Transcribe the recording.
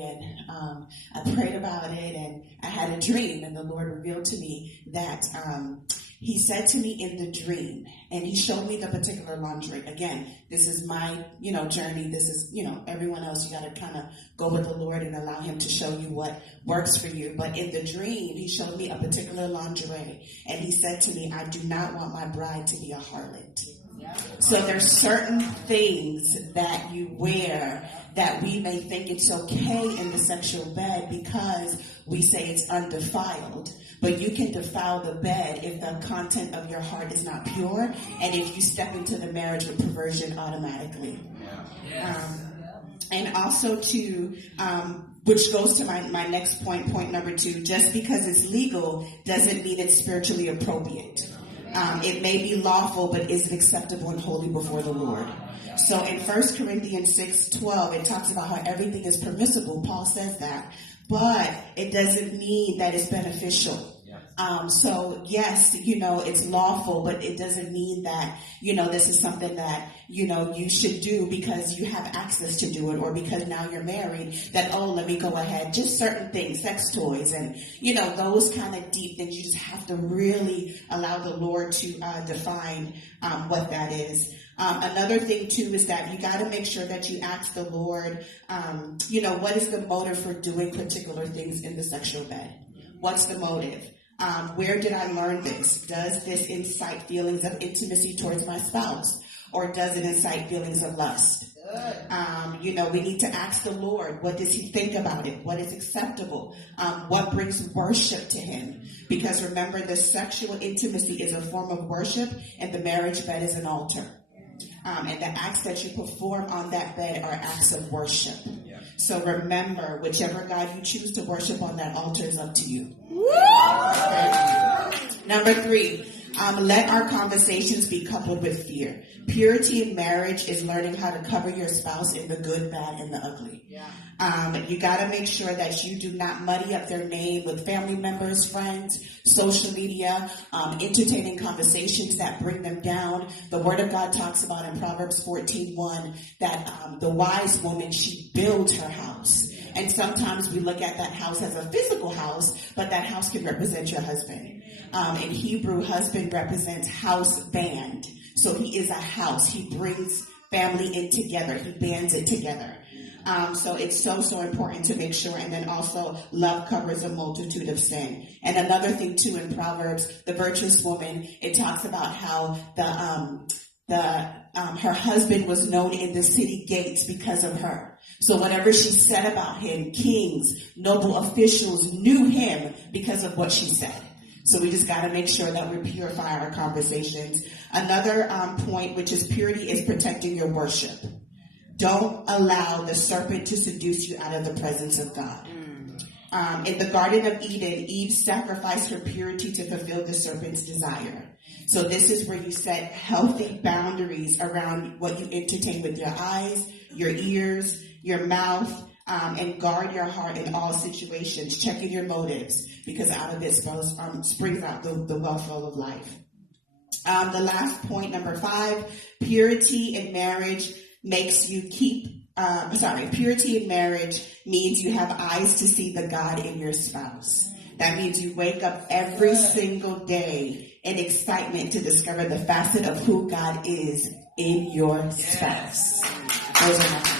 And I prayed about it, and I had a dream, and the Lord revealed to me that he said to me in the dream, and he showed me the particular lingerie. Again, this is my, journey. This is, everyone else. You got to kind of go with the Lord and allow him to show you what works for you. But in the dream, he showed me a particular lingerie, and he said to me, I do not want my bride to be a harlot. So there's certain things that you wear that we may think it's okay in the sexual bed because we say it's undefiled. But you can defile the bed if the content of your heart is not pure, and if you step into the marriage with perversion automatically. And also which goes to my next point number 2, just because it's legal doesn't mean it's spiritually appropriate. It may be lawful, but is it acceptable and holy before the Lord? So in 1 Corinthians 6:12, it talks about how everything is permissible. Paul says that. But it doesn't mean that it's beneficial. So yes, it's lawful, but it doesn't mean that, this is something that, you should do because you have access to do it, or because now you're married that, let me go ahead. Just certain things, sex toys and, those kind of deep things. You just have to really allow the Lord to define what that is. Another thing too is that you got to make sure that you ask the Lord, what is the motive for doing particular things in the sexual bed? What's the motive? Where did I learn this? Does this incite feelings of intimacy towards my spouse? Or does it incite feelings of lust? We need to ask the Lord, what does he think about it? What is acceptable? What brings worship to him? Because remember, the sexual intimacy is a form of worship, and the marriage bed is an altar. And the acts that you perform on that bed are acts of worship. Yeah. So remember, whichever God you choose to worship on that altar is up to you. Okay. Number 3, let our conversations be coupled with fear. Purity in marriage is learning how to cover your spouse in the good, bad, and the ugly. Yeah. You got to make sure that you do not muddy up their name with family members, friends, social media, entertaining conversations that bring them down. The Word of God talks about in Proverbs 14:1 that the wise woman, she builds her house. And sometimes we look at that house as a physical house, but that house can represent your husband. In Hebrew, husband represents house band. So he is a house. He brings family in together. He bands it together. So it's so important to make sure. And then also, love covers a multitude of sin. And another thing too, in Proverbs, the virtuous woman, it talks about how her husband was known in the city gates because of her. So whatever she said about him, kings, noble officials knew him because of what she said. So we just got to make sure that we purify our conversations. Another point, which is purity, is protecting your worship. Don't allow the serpent to seduce you out of the presence of God. In the Garden of Eden, Eve sacrificed her purity to fulfill the serpent's desire. So this is where you set healthy boundaries around what you entertain with your eyes, your ears, your mouth, and guard your heart in all situations, checking your motives, because out of it springs out the wellflow of life. The last point, number 5, purity in marriage makes you purity in marriage means you have eyes to see the God in your spouse. That means you wake up every single day in excitement to discover the facet of who God is in your spouse. Those are my